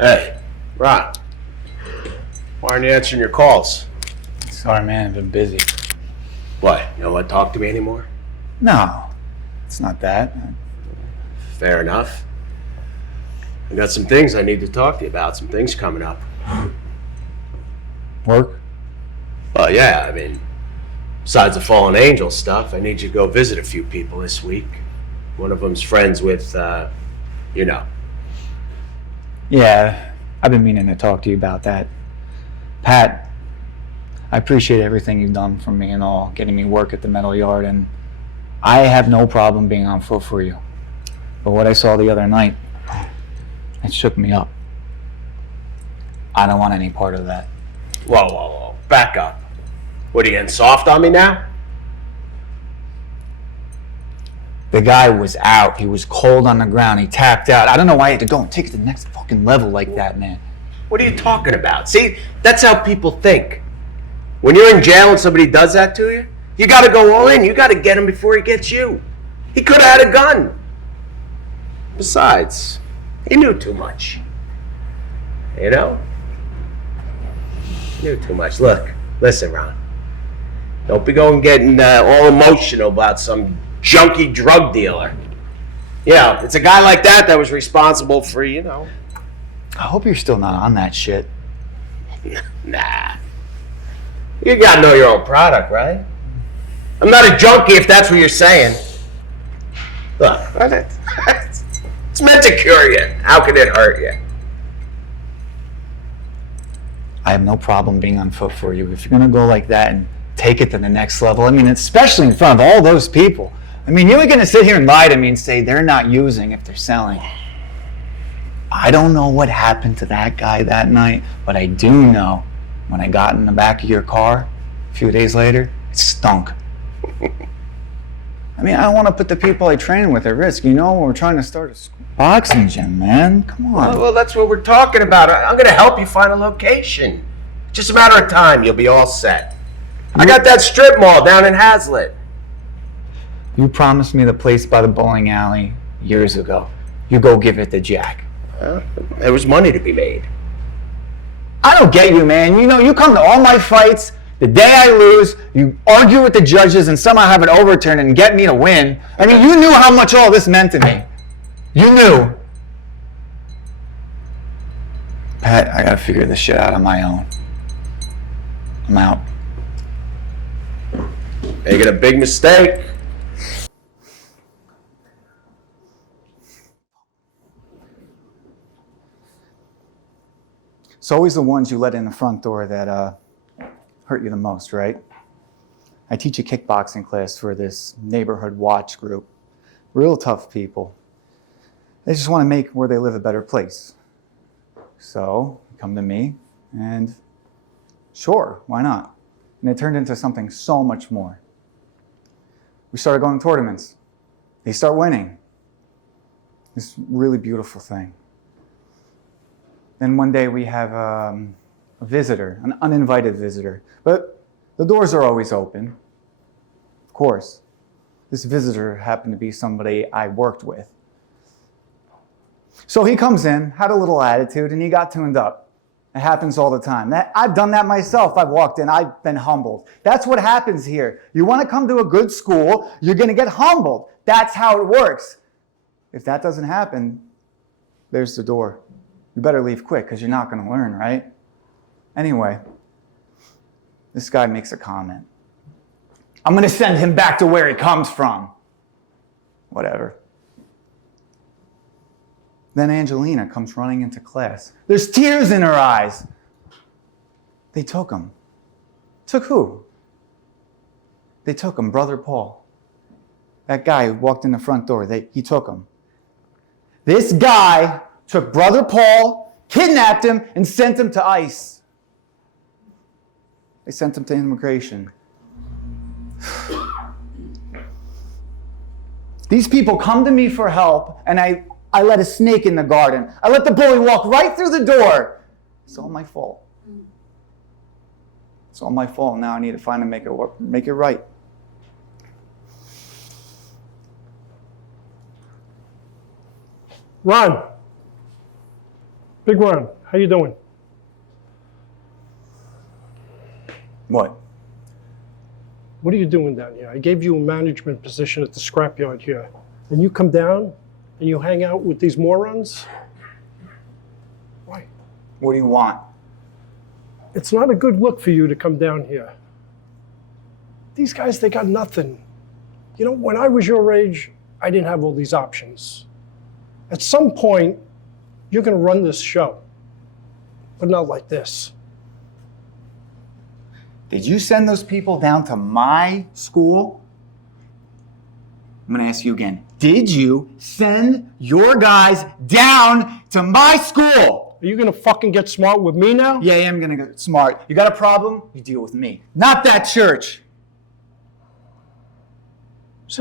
Hey, Ron. Why aren't you answering your calls? Sorry, man. I've been busy. What? You don't want to talk to me anymore? No, it's not that. Fair enough. I got some things I need to talk to you about. Some things coming up. Work? Well, yeah, I mean, besides the fallen angel stuff, I need you to go visit a few people this week. One of them's friends with, you know. Yeah, I've been meaning to talk to you about that. Pat, I appreciate everything you've done for me and all, getting me work at the metal yard, and I have no problem being on foot for you. But what I saw the other night, it shook me up. I don't want any part of that. Whoa. Back up. What, are you getting soft on me now? The guy was out. He was cold on the ground. He tapped out. I don't know why I had to go and take it to the next fucking level like that, man. What are you talking about? See, that's how people think. When you're in jail and somebody does that to you, you gotta go all in. You gotta get him before he gets you. He could have had a gun. Besides, he knew too much. You know? He knew too much. Look, listen, Ron. Don't be going getting all emotional about some junky drug dealer. You know, it's a guy like that was responsible for, you know. I hope you're still not on that shit. Nah. You gotta know your own product, right? I'm not a junkie if that's what you're saying. Look, it's meant to cure you. How can it hurt you? I have no problem being on foot for you. If you're gonna go like that and take it to the next level, I mean, especially in front of all those people. I mean, you ain't gonna sit here and lie to me and say they're not using if they're selling. I don't know what happened to that guy that night, but I do know when I got in the back of your car a few days later, it stunk. I mean, I don't want to put the people I train with at risk. You know, we're trying to start a boxing gym, man. Come on. Well, that's what we're talking about. I'm gonna help you find a location. Just a matter of time, you'll be all set. I got that strip mall down in Hazlitt. You promised me the place by the bowling alley years ago. You go give it to Jack. There was money to be made. I don't get you, man. You know, you come to all my fights. The day I lose, you argue with the judges and somehow have it overturned and get me to win. I mean, you knew how much all this meant to me. You knew. Pat, I gotta figure this shit out on my own. I'm out. Making a big mistake. It's always the ones you let in the front door that hurt you the most, right? I teach a kickboxing class for this neighborhood watch group. Real tough people. They just want to make where they live a better place. So, come to me, and sure, why not? And it turned into something so much more. We started going to tournaments. They start winning. This really beautiful thing. Then one day we have a visitor, an uninvited visitor. But the doors are always open, of course. This visitor happened to be somebody I worked with. So he comes in, had a little attitude, and he got tuned up. It happens all the time. I've done that myself. I've walked in, I've been humbled. That's what happens here. You want to come to a good school, you're going to get humbled. That's how it works. If that doesn't happen, there's the door. You better leave quick because you're not going to learn, right? Anyway, this guy makes a comment. I'm going to send him back to where he comes from. Whatever. Then Angelina comes running into class. There's tears in her eyes. They took him. Took who? They took him, Brother Paul. That guy who walked in the front door, he took him. This guy took Brother Paul, kidnapped him, and sent him to ICE. They sent him to immigration. These people come to me for help, and I let a snake in the garden. I let the bully walk right through the door. It's all my fault. It's all my fault. Now I need to find and make it right. Ron, Big Ron, how you doing? What? What are you doing down here? I gave you a management position at the scrapyard here, and you come down and you hang out with these morons? Why? What do you want? It's not a good look for you to come down here. These guys, they got nothing. You know, when I was your age, I didn't have all these options. At some point, you're going to run this show, but not like this. Did you send those people down to my school? I'm going to ask you again. Did you send your guys down to my school? Are you going to fucking get smart with me now? Yeah, I am going to get smart. You got a problem? You deal with me. Not that church.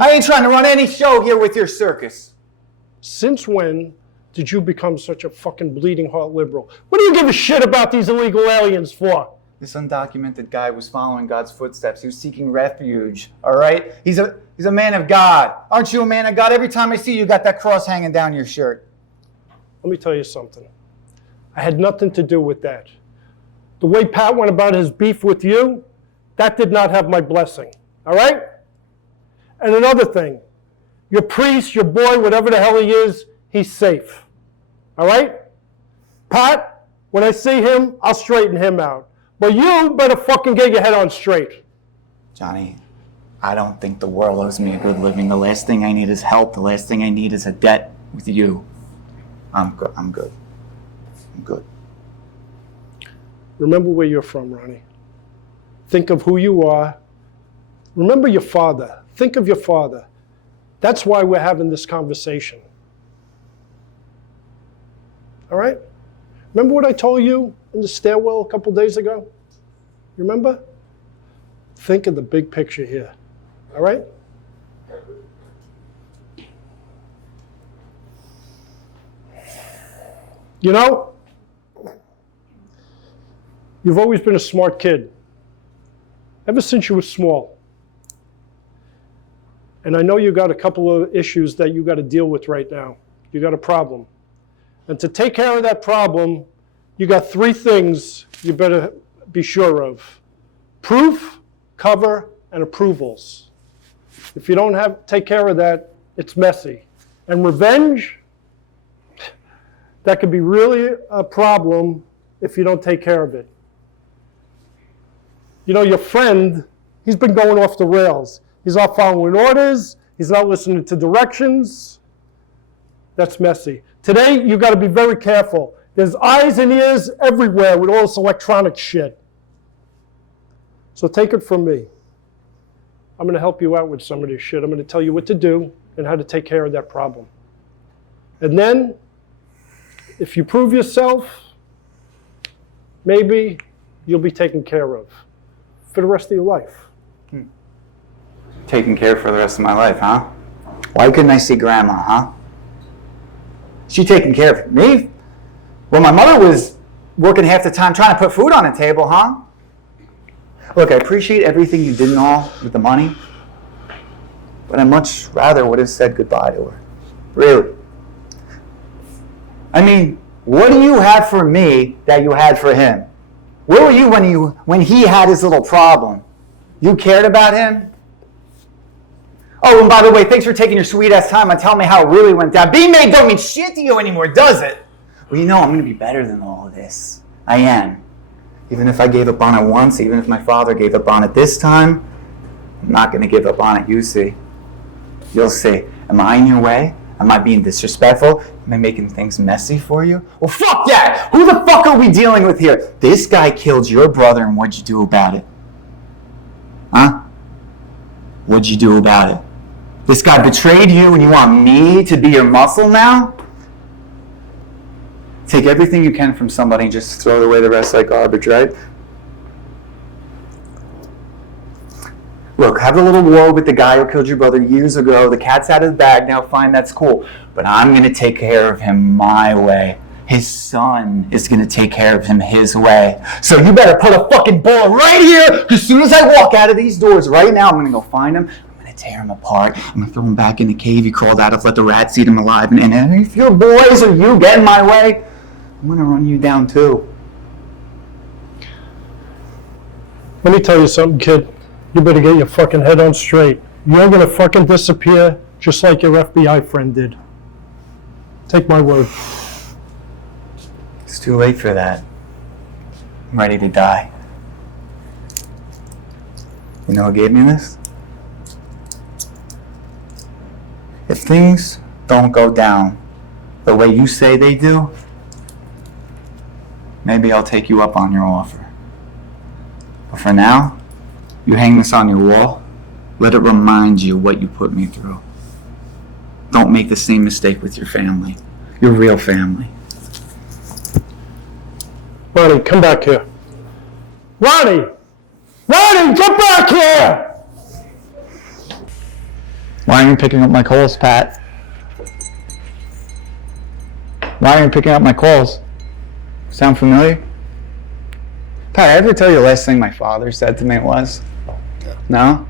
I ain't trying to run any show here with your circus. Since when did you become such a fucking bleeding heart liberal? What do you give a shit about these illegal aliens for? This undocumented guy was following God's footsteps. He was seeking refuge, all right? He's a man of God. Aren't you a man of God? Every time I see you, you got that cross hanging down your shirt. Let me tell you something. I had nothing to do with that. The way Pat went about his beef with you, that did not have my blessing, all right? And another thing, your priest, your boy, whatever the hell he is, he's safe, all right? Pat, when I see him, I'll straighten him out. But you better fucking get your head on straight. Johnny, I don't think the world owes me a good living. The last thing I need is help. The last thing I need is a debt with you. I'm good. I'm good. I'm good. Remember where you're from, Ronnie. Think of who you are. Remember your father. Think of your father. That's why we're having this conversation. All right? Remember what I told you in the stairwell a couple days ago? You remember? Think of the big picture here. All right? You know, you've always been a smart kid. Ever since you were small. And I know you got a couple of issues that you got to deal with right now. You got a problem. And to take care of that problem, you got three things you better be sure of. Proof, cover, and approvals. If you don't take care of that, it's messy. And revenge, that could be really a problem if you don't take care of it. You know, your friend, he's been going off the rails. He's not following orders. He's not listening to directions. That's messy. Today, you got to be very careful. There's eyes and ears everywhere with all this electronic shit. So take it from me. I'm going to help you out with some of this shit. I'm going to tell you what to do and how to take care of that problem. And then, if you prove yourself, maybe you'll be taken care of for the rest of your life. Taken care for the rest of my life, huh? Why couldn't I see Grandma, huh? She taking care of me? Well, my mother was working half the time trying to put food on the table, huh? Look, I appreciate everything you did and all with the money, but I much rather would have said goodbye to her. Really. I mean, what do you have for me that you had for him? Where were you when he had his little problem? You cared about him? Oh, and by the way, thanks for taking your sweet-ass time and telling me how it really went down. Being made don't mean shit to you anymore, does it? Well, you know I'm going to be better than all of this. I am. Even if I gave up on it once, even if my father gave up on it this time, I'm not going to give up on it, you see. You'll see. Am I in your way? Am I being disrespectful? Am I making things messy for you? Well, fuck that! Who the fuck are we dealing with here? This guy killed your brother, and what'd you do about it? Huh? What'd you do about it? This guy betrayed you and you want me to be your muscle now? Take everything you can from somebody and just throw away the rest like garbage, right? Look, have a little war with the guy who killed your brother years ago. The cat's out of the bag now, fine, that's cool. But I'm going to take care of him my way. His son is going to take care of him his way. So you better put a fucking ball right here, because as soon as I walk out of these doors right now, I'm going to go find him. Tear him apart. I'm gonna throw him back in the cave he crawled out of, let the rats eat him alive. And if your boys or you get in my way, I'm gonna run you down too. Let me tell you something, kid. You better get your fucking head on straight. You're gonna fucking disappear just like your FBI friend did. Take my word. It's too late for that. I'm ready to die. You know who gave me this? If things don't go down the way you say they do, maybe I'll take you up on your offer. But for now, you hang this on your wall. Let it remind you what you put me through. Don't make the same mistake with your family, your real family. Ronnie, come back here. Ronnie! Ronnie, get back here! Why aren't you picking up my calls, Pat? Why aren't you picking up my calls? Sound familiar? Pat, I ever tell you the last thing my father said to me was? No?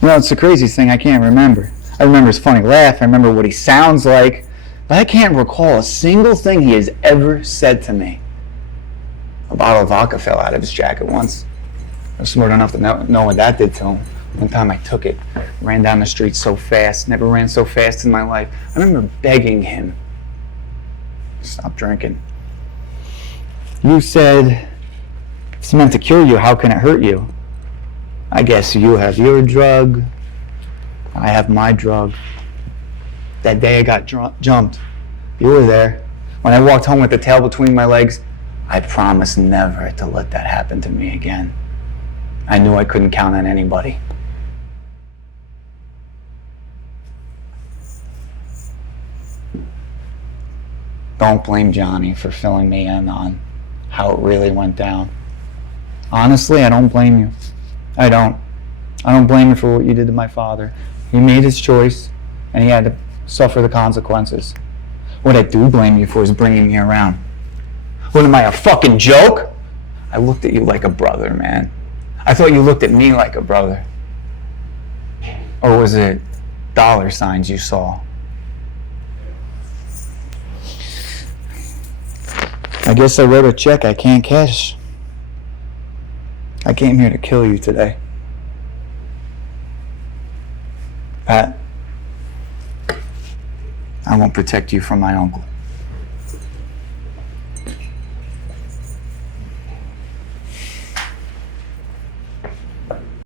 No, it's the craziest thing. I can't remember. I remember his funny laugh. I remember what he sounds like. But I can't recall a single thing he has ever said to me. A bottle of vodka fell out of his jacket once. I was smart enough to know what that did to him. One time I took it, ran down the street so fast, never ran so fast in my life. I remember begging him, stop drinking. You said, if it's meant to cure you, how can it hurt you? I guess you have your drug, I have my drug. That day I got jumped. You were there. When I walked home with the tail between my legs, I promised never to let that happen to me again. I knew I couldn't count on anybody. Don't blame Johnny for filling me in on how it really went down. Honestly, I don't blame you. I don't blame you for what you did to my father. He made his choice, and he had to suffer the consequences. What I do blame you for is bringing me around. What, am I a fucking joke? I looked at you like a brother, man. I thought you looked at me like a brother. Or was it dollar signs you saw? I guess I wrote a check I can't cash. I came here to kill you today. Pat, I won't protect you from my uncle.